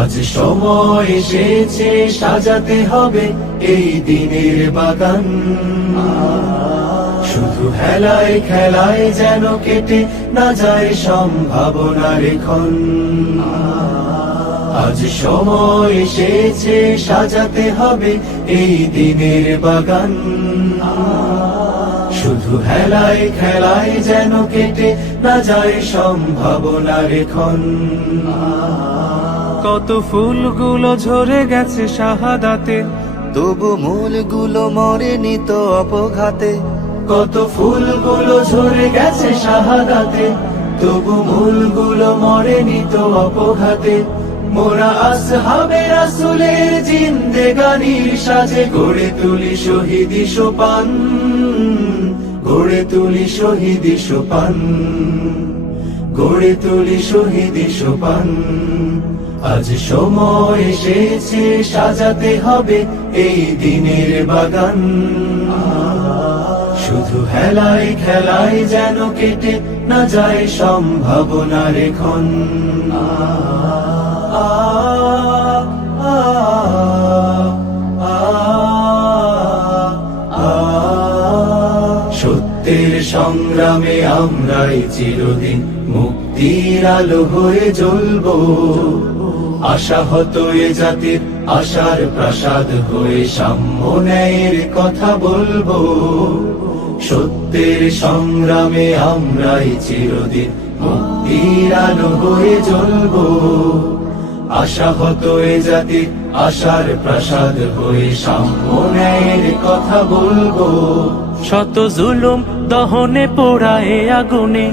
আজ সময় এসেছে সাজাতে হবে এই দিনের বাগান। শুধু হেলায় খেলায় যেন কেটে না যায় সম্ভাবনার ক্ষণ। আজ সময় এসেছে সাজাতে হবে এই দিনের বাগান। শুধু হেলায় খেলায় যেন কেটে না যায় সম্ভাবনার ক্ষণ। কত ফুলগুলো ঝরে গেছে শাহাদাতে, তবু মূলগুলো মরেনি তো অপঘাতে। কত ফুলগুলো ঝরে গেছে শাহাদাতে, তবু মূলগুলো মরেনি তো অপঘাতে। মোরা আসহাবে রাসূলের জিন্দেগানির সাজে গড়ে তুলি শহীদি সোপান, গড়ে তুলি শহীদি সোপান, গড়ে তুলি শহীদি সোপান। আজ সময় এসেছে সাজাতে হবে এই দিনের বাগান। শুধু হেলায় খেলায় যেন কেটে না যায় সম্ভাবনার ক্ষণ। সত্যের সংগ্রামে আমরাই চিরদিন মুক্তির আলো হয়ে জ্বলবো। আশাহত এ জাতির আশার প্রাসাদ হয়ে সাম্য ন্যায়ের কথা বলবো। সত্যের সংগ্রামে আমরাই চিরদিন মুক্তির আলো হয়ে জ্বলবো। আশাহত এ জাতির আশার প্রাসাদ হয়ে সাম্য ন্যায়ের কথা বলবো। শত জুলুম দহনে পোড়ায় আগুনে,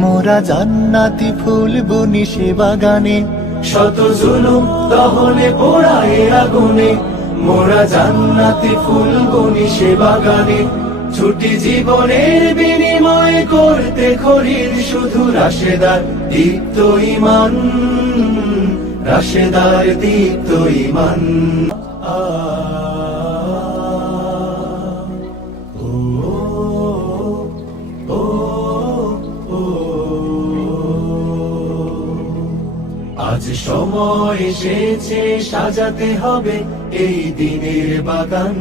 মোরা জান্নাতি ফুল বুনি সে বাগানে। শত জুলুম দহনে পোড়ায় আগুনে, মোরা জান্নাতি ফুল বুনি সে বাগানে। ছুটি জীবনের বিনিময় করতে খরিদ শুধু রাশেদার দীপ্ত ঈমান, রাশেদার দীপ্ত ঈমান। আজ সময় এসেছে সাজাতে হবে এই দিনের বাগান।